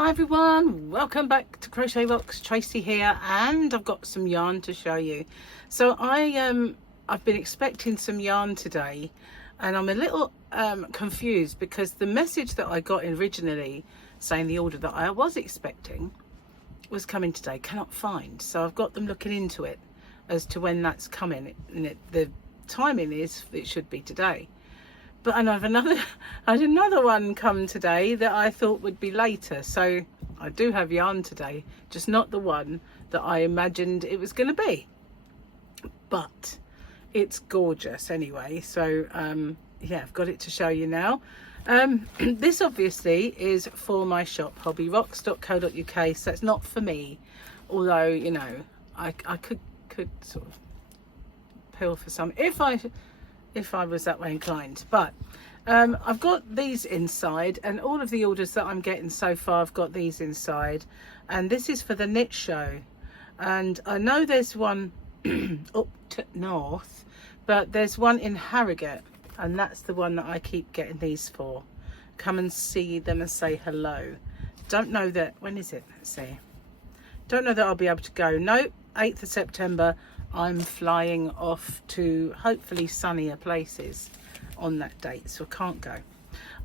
Hi everyone, welcome back to Crochet Box. Tracy here, and I've got some yarn to show you. So I've been expecting some yarn today, and I'm a little confused because the message that I got originally saying the order that I was expecting was coming today, cannot find. So I've got them looking into it as to when that's coming, and the timing is it should be today. But I had another one come today that I thought would be later. So I do have yarn today, just not the one that I imagined it was going to be. But it's gorgeous anyway. So yeah, I've got it to show you now. This obviously is for my shop, hobbyrocks.co.uk. So it's not for me, although, you know, I could sort of peel for some if I was that way inclined. But I've got these inside, and all of the orders that I'm getting so far, I've got these inside, and this is for the knit show. And I know there's one up to north, but there's one in Harrogate, and that's the one that I keep getting these for. Come and see them and say hello. Don't know that, when is it? Let's see. Don't know that I'll be able to go. No, 8th of September. I'm flying off to hopefully sunnier places on that date, so I can't go.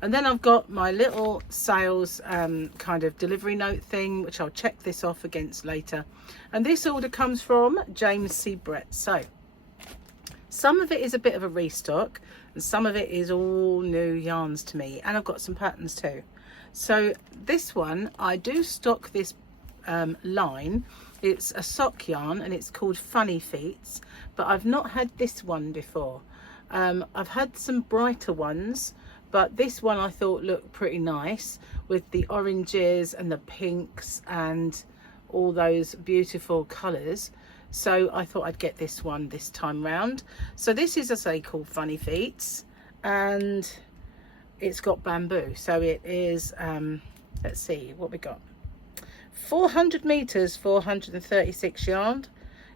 And then I've got my little sales kind of delivery note thing, which I'll check this off against later. And this order comes from James C. Brett. So some of it is a bit of a restock, and some of it is all new yarns to me, and I've got some patterns too. So this one, I do stock this line. It's a sock yarn, and it's called Funny Feets, but I've not had this one before. I've had some brighter ones, but this one I thought looked pretty nice with the oranges and the pinks and all those beautiful colours. So I thought I'd get this one this time round. So this is, as I say, called Funny Feets, and it's got bamboo. So it is, let's see what we got. 400 meters, 436 yarn.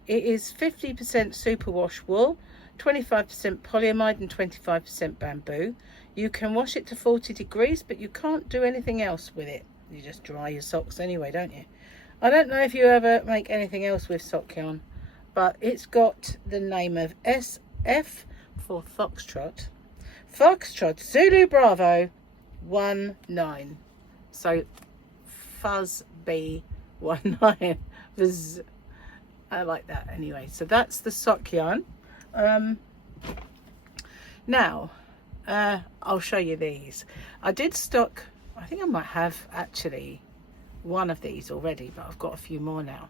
It is 50% superwash wool, 25% polyamide and 25% bamboo. You can wash it to 40 degrees, but you can't do anything else with it. You just dry your socks anyway, don't you? I don't know if you ever make anything else with sock yarn, but it's got the name of SF for Foxtrot. Foxtrot Zulu Bravo 19. So Fuzz B19. I like that anyway. So that's the sock yarn. Now I'll show you these. I did stock, I think I might have actually one of these already, but I've got a few more now.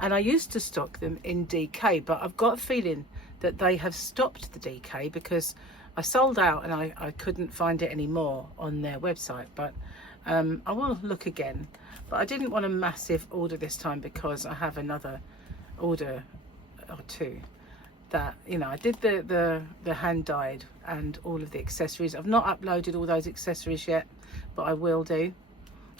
And I used to stock them in DK, but I've got a feeling that they have stopped the DK because I sold out and I couldn't find it anymore on their website. But I will look again. But I didn't want a massive order this time because I have another order or two that, you know, I did the hand dyed and all of the accessories. I've not uploaded all those accessories yet, but I will do.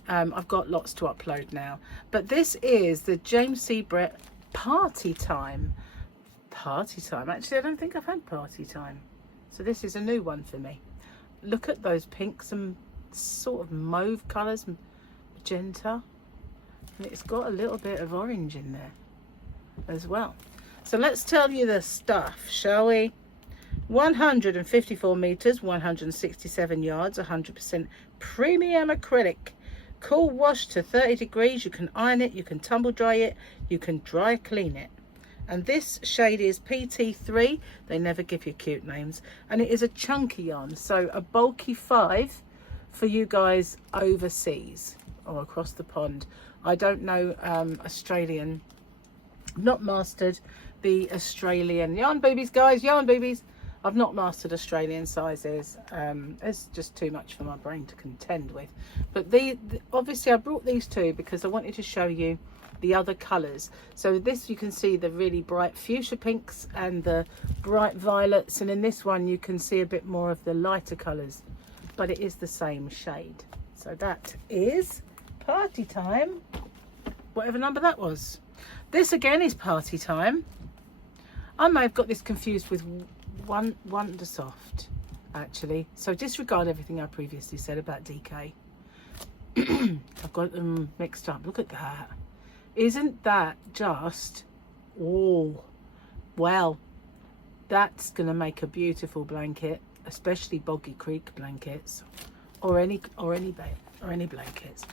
I've got lots to upload now. But this is the James C. Brett Party Time. Party Time. Actually, I don't think I've had Party Time. So this is a new one for me. Look at those pinks and sort of mauve colours, magenta, and it's got a little bit of orange in there as well. So let's tell you the stuff, shall we? 154 meters, 167 yards, 100% premium acrylic, cool wash to 30 degrees. You can iron it, you can tumble dry it, you can dry clean it. And this shade is PT3. They never give you cute names. And it is a chunky yarn, so a bulky 5 for you guys overseas or across the pond. I don't know Australian, not mastered the Australian yarn boobies, guys, yarn boobies. I've not mastered Australian sizes. It's just too much for my brain to contend with. But obviously I brought these two because I wanted to show you the other colors. So this, you can see the really bright fuchsia pinks and the bright violets, and in this one you can see a bit more of the lighter colors, but it is the same shade. So that is Party Time, whatever number that was. This again is Party Time. I may have got this confused with Wondersoft actually, so disregard everything I previously said about DK. I've got them mixed up. Look at that. Isn't that just, oh, well, that's going to make a beautiful blanket, especially Boggy Creek blankets, or any blankets.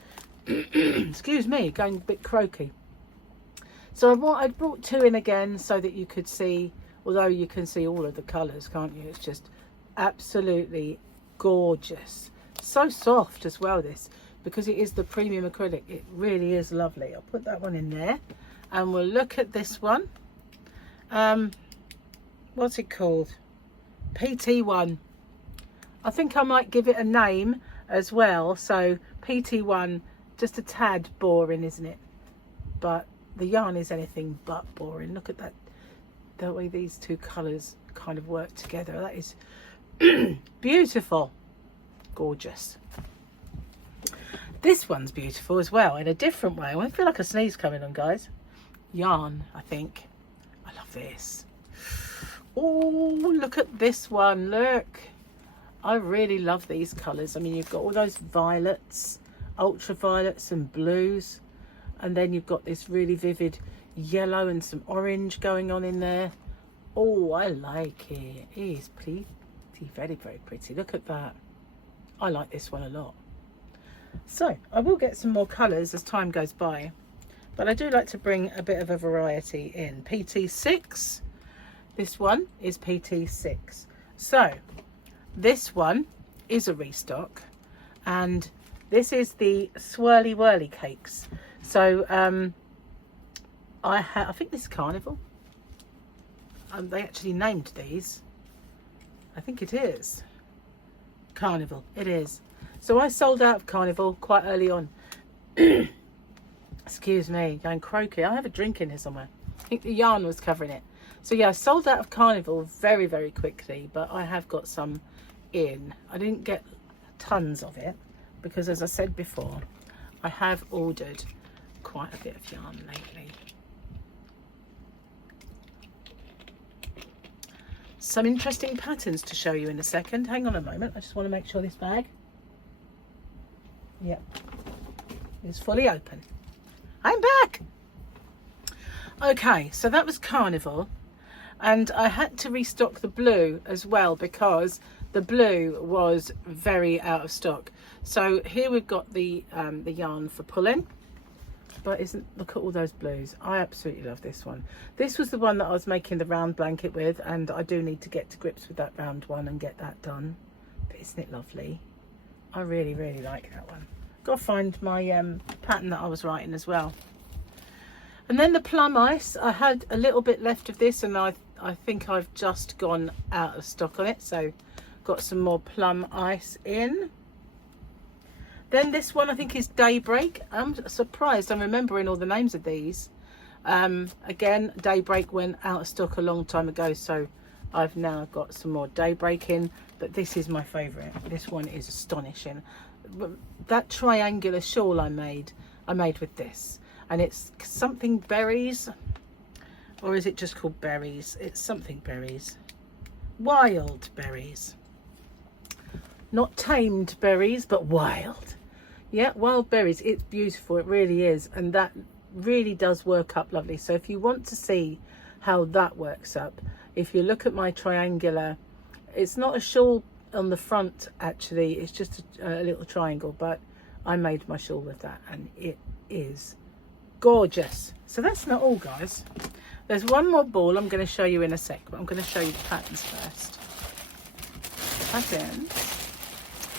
Excuse me, going a bit croaky. So I brought 2 in again so that you could see, although you can see all of the colours, can't you? It's just absolutely gorgeous. So soft as well, this, because it is the premium acrylic. It really is lovely. I'll put that one in there, and we'll look at this one. What's it called? PT1. I think I might give it a name as well. So PT1, just a tad boring, isn't it? But the yarn is anything but boring. Look at that, the way these 2 colours kind of work together. That is beautiful. Gorgeous. This one's beautiful as well, in a different way. I feel like a sneeze coming on, guys. Yarn, I think. I love this. Oh, look at this one. Look. I really love these colours. I mean, you've got all those violets, ultraviolets and blues. And then you've got this really vivid yellow and some orange going on in there. Oh, I like it. It is pretty, very, very pretty. Look at that. I like this one a lot. So I will get some more colours as time goes by, but I do like to bring a bit of a variety in. PT6. This one is PT6. So this one is a restock, and this is the Swirly Whirly Cakes. So I think this is Carnival. They actually named these. I think it is Carnival. It is. So I sold out of Carnival quite early on. Excuse me, going croaky. I have a drink in here somewhere. I think the yarn was covering it. So yeah, I sold out of Carnival very, very quickly, but I have got some in. I didn't get tons of it because, as I said before, I have ordered quite a bit of yarn lately. Some interesting patterns to show you in a second. Hang on a moment. I just want to make sure this bag, yep, is fully open. I'm back. Okay, so that was Carnival, and I had to restock the blue as well because the blue was very out of stock. So here we've got the yarn for pulling, but look at all those blues. I absolutely love this one. This was the one that I was making the round blanket with, and I do need to get to grips with that round one and get that done. But isn't it lovely? I really, really like that one. Got to find my pattern that I was writing as well. And then the plum ice, I had a little bit left of this, and I think I've just gone out of stock on it, so got some more plum ice in. Then this one I think is Daybreak. I'm surprised I'm remembering all the names of these. Again, Daybreak went out of stock a long time ago, so I've now got some more Daybreak in, but this is my favourite. This one is astonishing. That triangular shawl I made with this, and it's something berries, or is it just called berries? It's something berries, wild berries, not tamed berries, but wild. Yeah, wild berries. It's beautiful, it really is, and that really does work up lovely. So if you want to see how that works up, if you look at my triangular, it's not a shawl on the front actually, it's just a little triangle, but I made my shawl with that, and it is gorgeous. So that's not all, guys. There's one more ball I'm going to show you in a sec, but I'm going to show you the patterns first. Patterns.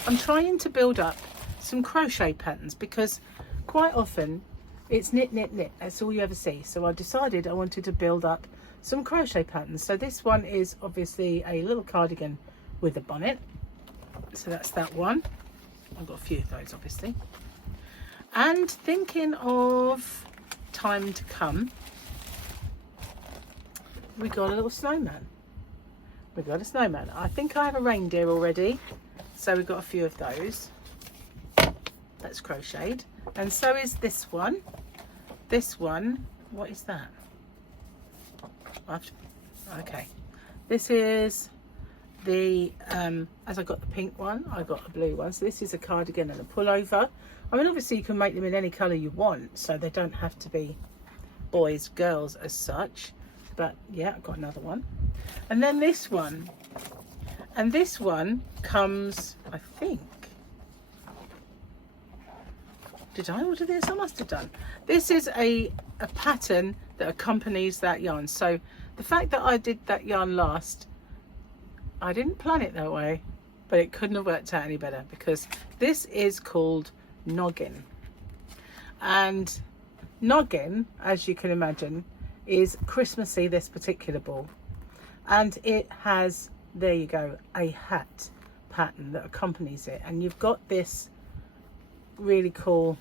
I'm trying to build up some crochet patterns because quite often it's knit, knit, knit. That's all you ever see. So I decided I wanted to build up some crochet patterns. So this one is obviously a little cardigan with a bonnet. So that's that one. I've got a few of those, obviously. And thinking of time to come, we got a little snowman. We got a snowman. I think I have a reindeer already, so we've got a few of those. That's crocheted, and so is this one. This one, what is that? Okay, this is the as I got the pink one, I got a blue one. So this is a cardigan and a pullover. I mean, obviously you can make them in any colour you want, so they don't have to be boys, girls as such. But yeah, I've got another one. And then this one. And this one comes, I think, did I order this? I must have done. This is a pattern that accompanies that yarn. So the fact that I did that yarn last, I didn't plan it that way, but it couldn't have worked out any better, because this is called Noggin. And Noggin, as you can imagine, is Christmassy, this particular ball. And it has, there you go, a hat pattern that accompanies it. And you've got this really cool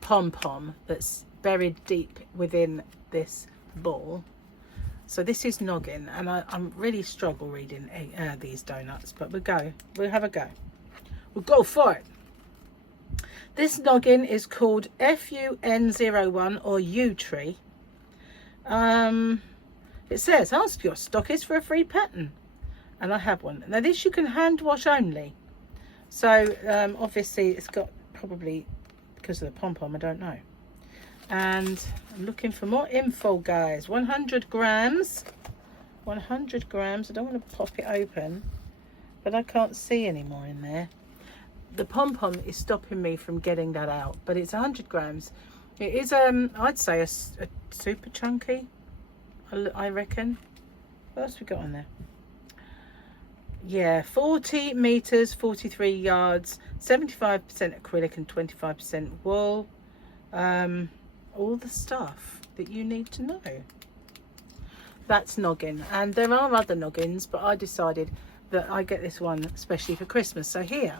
pom-pom that's buried deep within this ball. So this is Noggin, and I'm really struggle reading these donuts, but we'll have a go. We'll go for it. This Noggin is called FUN01 or U Tree. It says, ask your stockist for a free pattern. And I have one. Now this you can hand wash only. So obviously it's got, probably because of the pom-pom, I don't know. And I'm looking for more info, guys. 100 grams. 100 grams. I don't want to pop it open, but I can't see any more in there. The pom-pom is stopping me from getting that out, but it's 100 grams. It is, I'd say a super chunky, I reckon. What else we got on there? Yeah, 40 meters, 43 yards, 75% acrylic and 25% wool. All the stuff that you need to know. That's Noggin, and there are other Noggins, but I decided that I get this one especially for Christmas. So here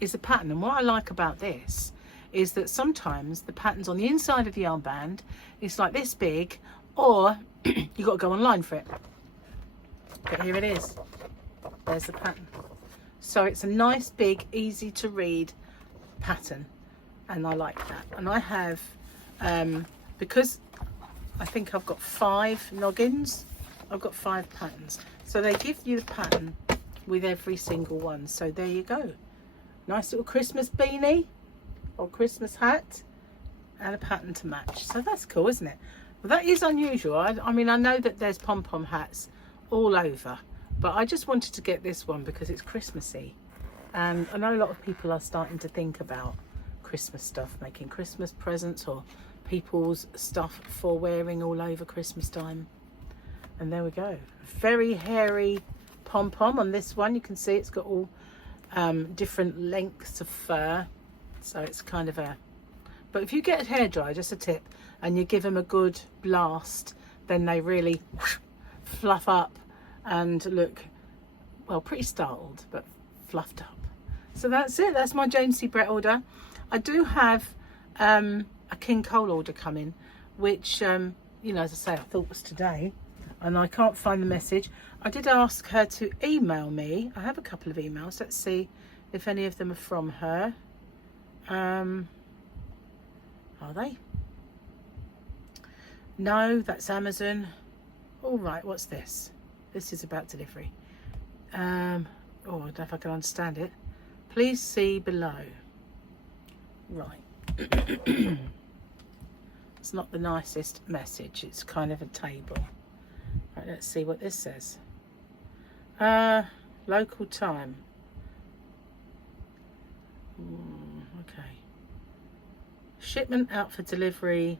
is the pattern, and what I like about this is that sometimes the patterns on the inside of the yarn band is like this big, or you got to go online for it. But here it is. There's the pattern. So it's a nice, big, easy to read pattern, and I like that. And I have, because I think I've got 5 Noggins, I've got 5 patterns. So they give you the pattern with every single one. So there you go. Nice little Christmas beanie or Christmas hat and a pattern to match. So that's cool, isn't it? Well, that is unusual. I mean, I know that there's pom-pom hats all over, but I just wanted to get this one because it's Christmassy. And I know a lot of people are starting to think about Christmas stuff, making Christmas presents or people's stuff for wearing all over Christmas time. And there we go. Very hairy pom-pom on this one. You can see it's got all different lengths of fur. So it's kind of a... But if you get a hairdryer, just a tip, and you give them a good blast, then they really fluff up and look, well, pretty startled, but fluffed up. So that's it. That's my James C. Brett order. I do have a King Cole order coming, which, you know, as I say, I thought was today, and I can't find the message. I did ask her to email me. I have a couple of emails. Let's see if any of them are from her. Are they? No, that's Amazon. All right, what's this? This is about delivery. Oh, I don't know if I can understand it. Please see below. Right. It's not the nicest message. It's kind of a table. Right, let's see what this says. Local time. Okay. Shipment out for delivery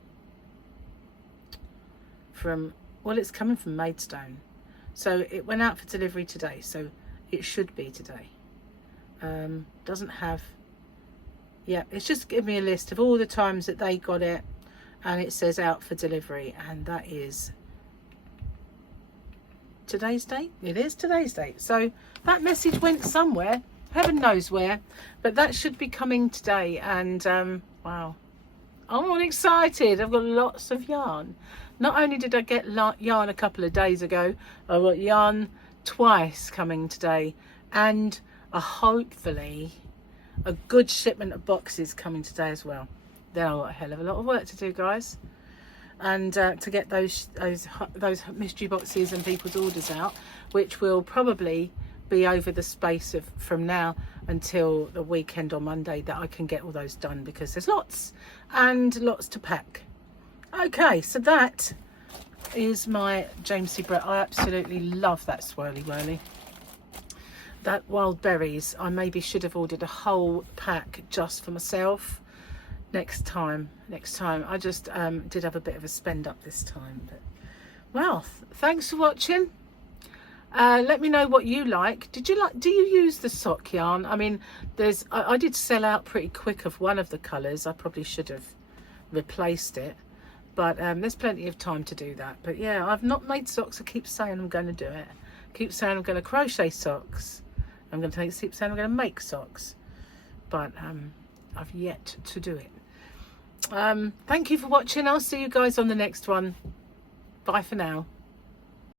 from, well, it's coming from Maidstone. So it went out for delivery today. So it should be today. Doesn't have, yeah, it's just giving me a list of all the times that they got it, and it says out for delivery, and that is today's date. It is today's date. So that message went somewhere, heaven knows where, but that should be coming today. And wow, I'm all excited. I've got lots of yarn. Not only did I get yarn a couple of days ago, I got yarn twice coming today, and hopefully a good shipment of boxes coming today as well. Then I've got a hell of a lot of work to do, guys, and to get those mystery boxes and people's orders out, which will probably be over the space of from now until the weekend or Monday that I can get all those done, because there's lots and lots to pack. Okay, so that is my Jamesy Brett. I absolutely love that swirly whirly. That wild berries, I maybe should have ordered a whole pack just for myself next time. I just did have a bit of a spend up this time, but well, thanks for watching. Let me know what you like. Do you use the sock yarn? I mean, I did sell out pretty quick of one of the colours. I probably should have replaced it, but there's plenty of time to do that. But yeah, I've not made socks. I keep saying I'm going to do it. I keep saying I'm going to crochet socks. I'm going to keep saying I'm going to make socks, but I've yet to do it. Thank you for watching. I'll see you guys on the next one. Bye for now.